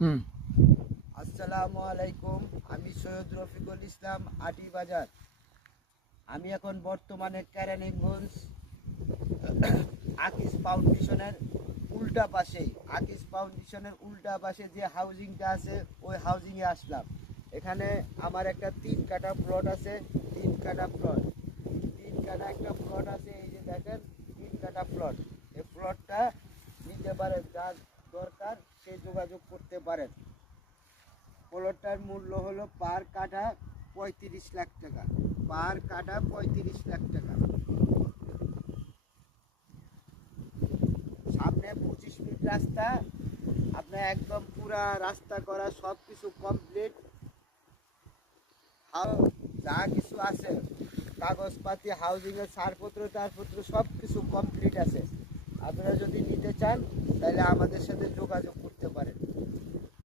আসসালামু আলাইকুম। আমি সৈয়দ রফিকুল ইসলাম, আটি বাজার। আমি এখন বর্তমানে কেরানীগঞ্জ আকিস ফাউন্ডেশনের উল্টা পাশে যে হাউজিংটা আছে ওই হাউজিংয়ে আসলাম। এখানে আমার একটা 3 কাঠা প্লট আছে। 3 কাঠা একটা প্লট আছে। এই যে দেখেন 3 কাঠা প্লট। এই প্লটটা নিতে পারেন, যার দরকার সে যোগাযোগ করতে পারেন। প্লটটার মূল্য হলো পার কাঠা 35 লাখ টাকা। সামনে 25 ফিট রাস্তা, আপনার একদম পুরা রাস্তা করা, সব কিছু কমপ্লিট। যা কিছু আছে কাগজপাতি, হাউজিংয়ের ছাড়পত্র সব কিছু কমপ্লিট আছে। আপনারা যদি নিতে চান তাহলে আমাদের সাথে যোগাযোগ করতে পারেন।